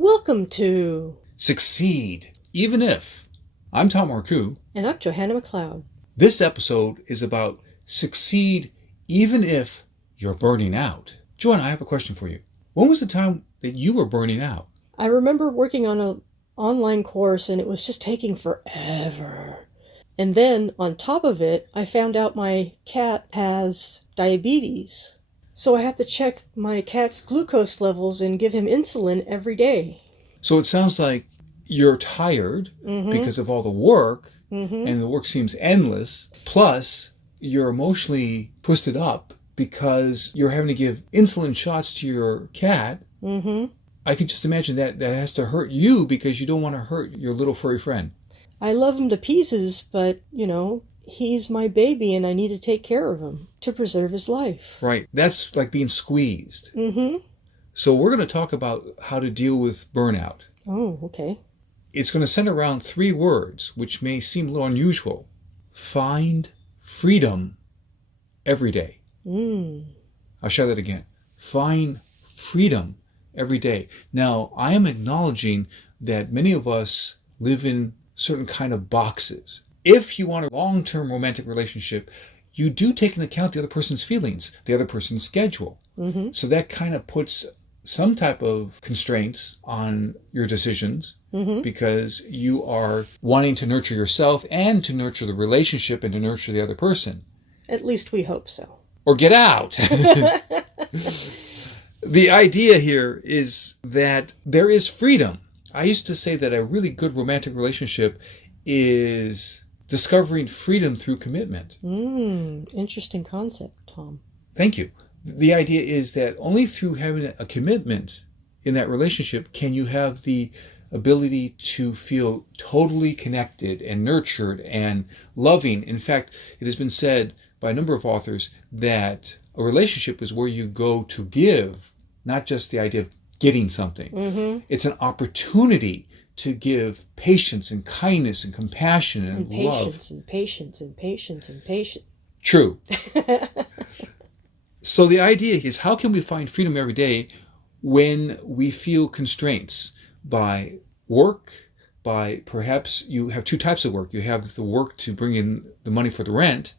Welcome to Succeed, even if. I'm Tom Marcoux. And I'm Johanna McLeod. This episode is about succeed even if you're burning out. Joanna, I have a question for you. When was the time that you were burning out? I remember working on an online course and it was just taking forever. And then on top of it, I found out my cat has diabetes. So I have to check my cat's glucose levels and give him insulin every day. So it sounds like you're tired because of all the work, and the work seems endless. Plus, you're emotionally twisted up because you're having to give insulin shots to your cat. I could just imagine that has to hurt you because you don't want to hurt your little furry friend. I love him to pieces, but, he's my baby and I need to take care of him to preserve his life. Right. That's like being squeezed. So we're going to talk about how to deal with burnout. Oh, okay. It's going to center around 3 words, which may seem a little unusual. Find freedom every day. I'll share that again. Find freedom every day. Now, I am acknowledging that many of us live in certain kind of boxes. If you want a long-term romantic relationship, you do take into account the other person's feelings, the other person's schedule. So that kind of puts some type of constraints on your decisions because you are wanting to nurture yourself and to nurture the relationship and to nurture the other person. At least we hope so. Or get out. The idea here is that there is freedom. I used to say that a really good romantic relationship is discovering freedom through commitment. Interesting concept, Tom. Thank you. The idea is that only through having a commitment in that relationship can you have the ability to feel totally connected and nurtured and loving. In fact, it has been said by a number of authors that a relationship is where you go to give, not just the idea of getting something. It's an opportunity to give patience and kindness and compassion and love. Patience. True. So the idea is, how can we find freedom every day when we feel constraints by work, by perhaps you have 2 types of work. You have the work to bring in the money for the rent,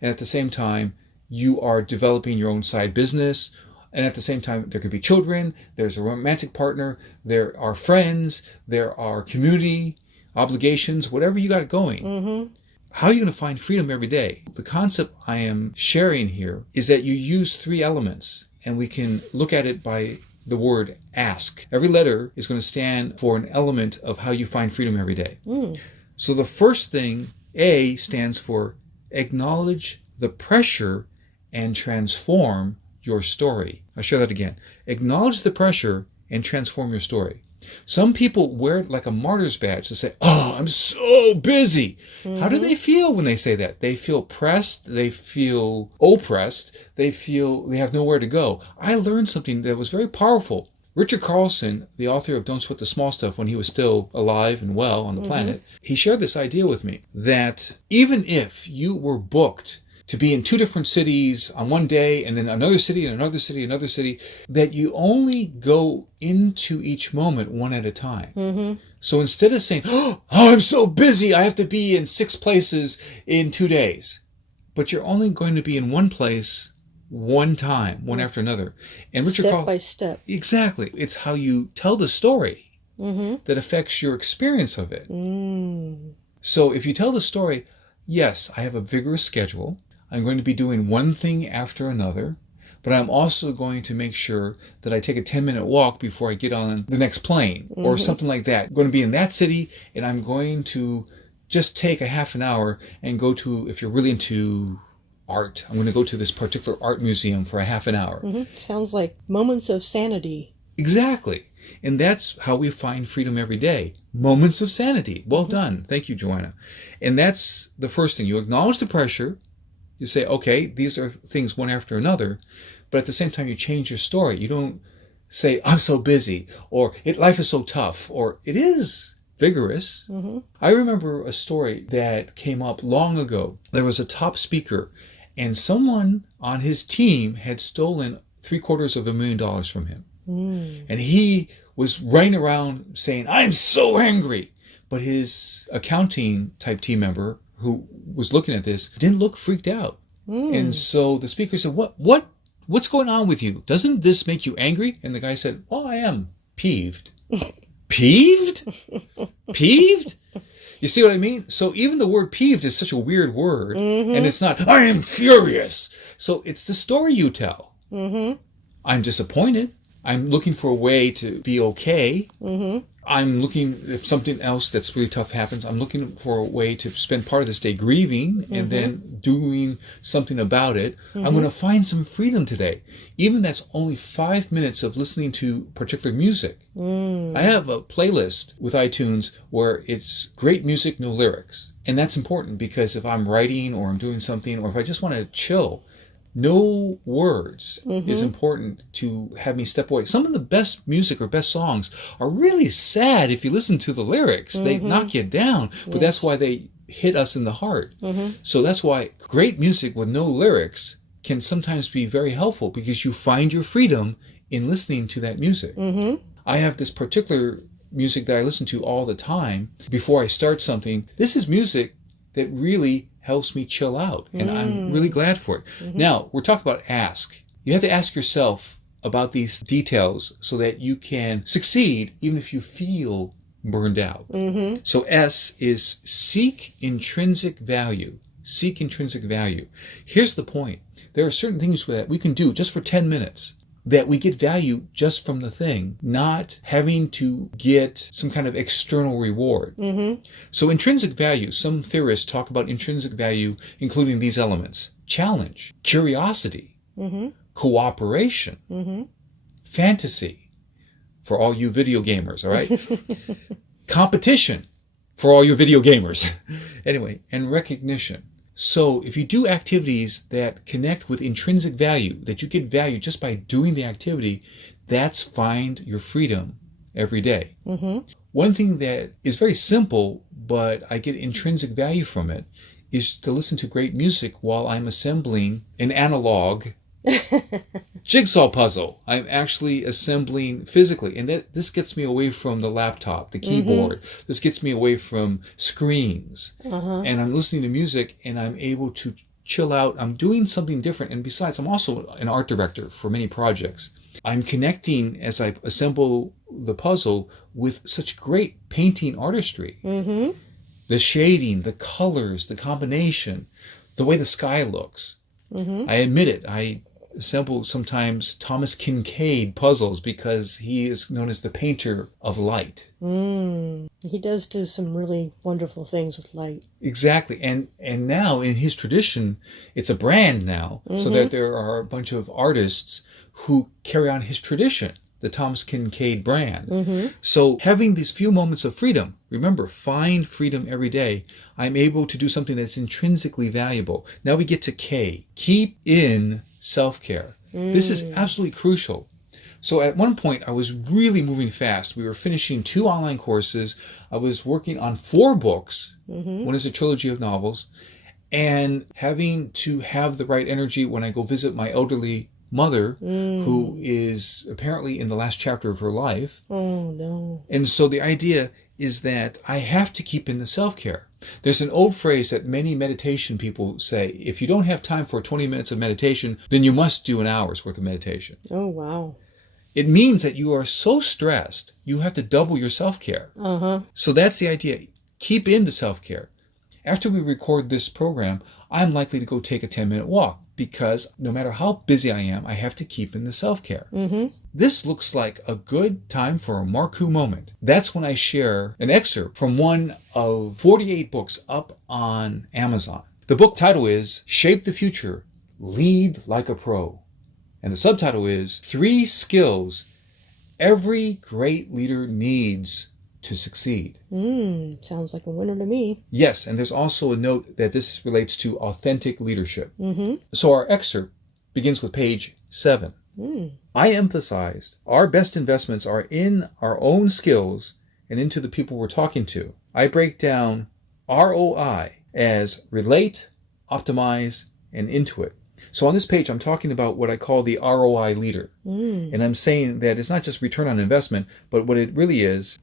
and at the same time, you are developing your own side business. And at the same time, there could be children, there's a romantic partner, there are friends, there are community obligations, whatever you got going. How are you going to find freedom every day? The concept I am sharing here is that you use 3 elements, and we can look at it by the word ask. Every letter is going to stand for an element of how you find freedom every day. So the first thing, A, stands for acknowledge the pressure and transform your story. I'll share that again. Acknowledge the pressure and transform your story. Some people wear it like a martyr's badge to say, "Oh, I'm so busy." How do they feel when they say that? They feel pressed, they feel oppressed, they feel they have nowhere to go. I learned something that was very powerful. Richard Carlson, the author of Don't Sweat the Small Stuff when he was still alive and well on the planet, he shared this idea with me that even if you were booked to be in 2 different cities on one day, and then another city, and another city, another city, that you only go into each moment one at a time. So instead of saying, "Oh, I'm so busy, I have to be in 6 places in 2 days," but you're only going to be in one place one time, one after another. And Richard Step by step. Exactly. It's how you tell the story that affects your experience of it. So if you tell the story, yes, I have a vigorous schedule. I'm going to be doing one thing after another, but I'm also going to make sure that I take a 10-minute walk before I get on the next plane or something like that. I'm going to be in that city, and I'm going to just take a half an hour and go to, if you're really into art, I'm going to go to this particular art museum for a half an hour. Sounds like moments of sanity. Exactly. And that's how we find freedom every day. Moments of sanity. Well done. Thank you, Joanna. And that's the first thing. You acknowledge the pressure. You say, okay, these are things one after another. But at the same time, you change your story. You don't say, "I'm so busy," or "life is so tough," or "it is vigorous." I remember a story that came up long ago. There was a top speaker, and someone on his team had stolen $750,000 from him. And he was running around saying, I'm so angry. But his accounting type team member who was looking at this didn't look freaked out. And so the speaker said, what's going on with you? Doesn't this make you angry? And the guy said, well, I am peeved. Peeved? Peeved? You see what I mean? So even the word peeved is such a weird word. And it's not, I am furious. So it's the story you tell. I'm disappointed. I'm looking for a way to be okay. I'm looking, if something else that's really tough happens, I'm looking for a way to spend part of this day grieving and then doing something about it. I'm going to find some freedom today. Even that's only 5 minutes of listening to particular music. I have a playlist with iTunes where it's great music, no lyrics. And that's important because if I'm writing or I'm doing something or if I just want to chill, no words is important to have me step away. Some of the best music or best songs are really sad if you listen to the lyrics. They knock you down, but that's why they hit us in the heart. So that's why great music with no lyrics can sometimes be very helpful because you find your freedom in listening to that music. I have this particular music that I listen to all the time before I start something. This is music that really helps me chill out, and I'm really glad for it. Now, we're talking about ask. You have to ask yourself about these details so that you can succeed even if you feel burned out. So S is seek intrinsic value. Seek intrinsic value. Here's the point. There are certain things that we can do just for 10 minutes that we get value just from the thing, not having to get some kind of external reward. So intrinsic value, some theorists talk about intrinsic value including these elements: challenge, curiosity, cooperation, fantasy, for all you video gamers, all right? Competition, for all you video gamers. Anyway, and recognition. So if you do activities that connect with intrinsic value, that you get value just by doing the activity, that's find your freedom every day. One thing that is very simple, but I get intrinsic value from it, is to listen to great music while I'm assembling an analog jigsaw puzzle. I'm actually assembling physically, and this gets me away from the laptop, the keyboard. This gets me away from screens, and I'm listening to music and I'm able to chill out. I'm doing something different, and besides, I'm also an art director for many projects. I'm connecting as I assemble the puzzle with such great painting artistry. The shading, the colors, the combination, the way the sky looks. I admit it, I assemble sometimes Thomas Kincaid puzzles because he is known as the painter of light. He does do some really wonderful things with light. Exactly. And now in his tradition, it's a brand now, so that there are a bunch of artists who carry on his tradition, the Thomas Kincaid brand. So having these few moments of freedom, remember, find freedom every day. I'm able to do something that's intrinsically valuable. Now we get to K. Keep in self-care. This is absolutely crucial. So at one point, I was really moving fast. We were finishing 2 online courses. I was working on 4 books. One is a trilogy of novels. And having to have the right energy when I go visit my elderly mother, who is apparently in the last chapter of her life. Oh, no. And so the idea is that I have to keep in the self-care. There's an old phrase that many meditation people say: if you don't have time for 20 minutes of meditation, then you must do an hour's worth of meditation. Oh, wow. It means that you are so stressed, you have to double your self-care. So that's the idea. Keep in the self-care. After we record this program, I'm likely to go take a 10-minute walk because no matter how busy I am, I have to keep in the self-care. This looks like a good time for a Marcoux moment. That's when I share an excerpt from one of 48 books up on Amazon. The book title is Shape the Future, Lead Like a Pro. And the subtitle is 3 Skills Every Great Leader Needs to Succeed. Sounds like a winner to me. Yes, and there's also a note that this relates to authentic leadership. So our excerpt begins with page 7. I emphasized our best investments are in our own skills and into the people we're talking to. I break down ROI as relate, optimize, and intuit. So on this page, I'm talking about what I call the ROI leader. And I'm saying that it's not just return on investment, but what it really is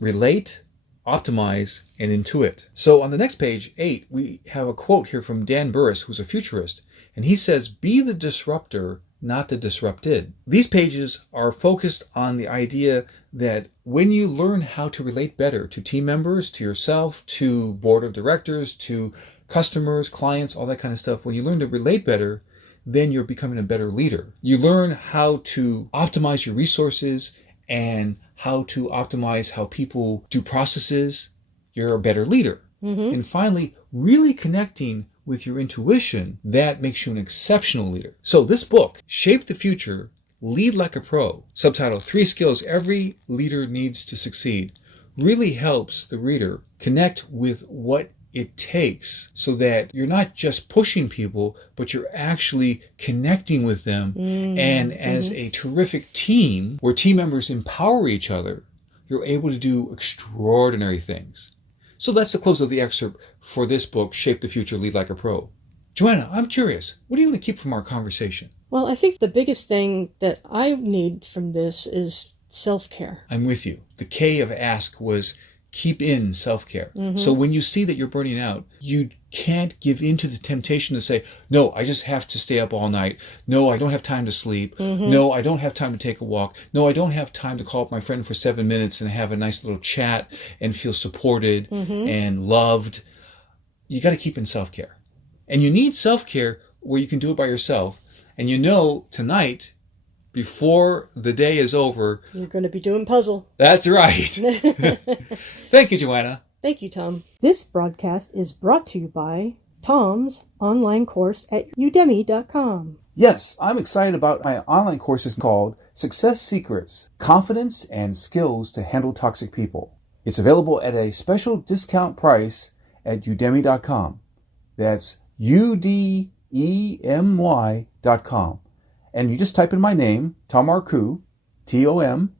relate, optimize, and intuit. So on the next page, 8, we have a quote here from Dan Burris, who's a futurist. And he says, be the disruptor, not the disrupted. These pages are focused on the idea that when you learn how to relate better to team members, to yourself, to board of directors, to customers, clients, all that kind of stuff, when you learn to relate better, then you're becoming a better leader. You learn how to optimize your resources and how to optimize how people do processes. You're a better leader. And finally, really connecting with your intuition, that makes you an exceptional leader. So this book, Shape the Future, Lead Like a Pro, subtitle 3 Skills Every Leader Needs to Succeed, really helps the reader connect with what it takes so that you're not just pushing people, but you're actually connecting with them. And as a terrific team, where team members empower each other, you're able to do extraordinary things. So that's the close of the excerpt for this book, Shape the Future, Lead Like a Pro. Joanna, I'm curious, what do you want to keep from our conversation? Well, I think the biggest thing that I need from this is self-care. I'm with you. The K of ask was keep in self-care. So when you see that you're burning out, you can't give in to the temptation to say, no, I just have to stay up all night. No, I don't have time to sleep. No, I don't have time to take a walk. No, I don't have time to call up my friend for 7 minutes and have a nice little chat and feel supported and loved. You got to keep in self-care. And you need self-care where you can do it by yourself. And you know tonight, before the day is over, you're going to be doing puzzle. That's right. Thank you, Joanna. Thank you, Tom. This broadcast is brought to you by Tom's online course at udemy.com. Yes, I'm excited about my online courses called Success Secrets, Confidence and Skills to Handle Toxic People. It's available at a special discount price at udemy.com. That's udemy.com. And you just type in my name, Tom Marcoux, TOMMARCOUX,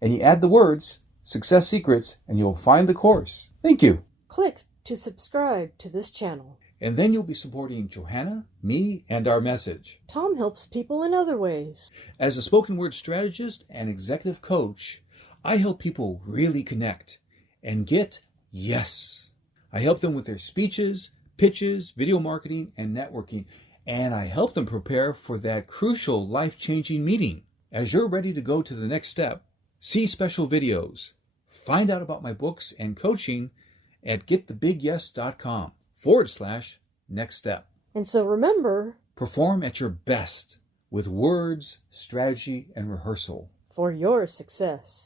and you add the words Success Secrets, and you'll find the course. Thank you. Click to subscribe to this channel. And then you'll be supporting Johanna, me, and our message. Tom helps people in other ways. As a spoken word strategist and executive coach, I help people really connect and get yes. I help them with their speeches, pitches, video marketing, and networking, and I help them prepare for that crucial life-changing meeting. As you're ready to go to the next step, see special videos, find out about my books and coaching at getthebigyes.com/next step. And so remember, perform at your best with words, strategy, and rehearsal for your success.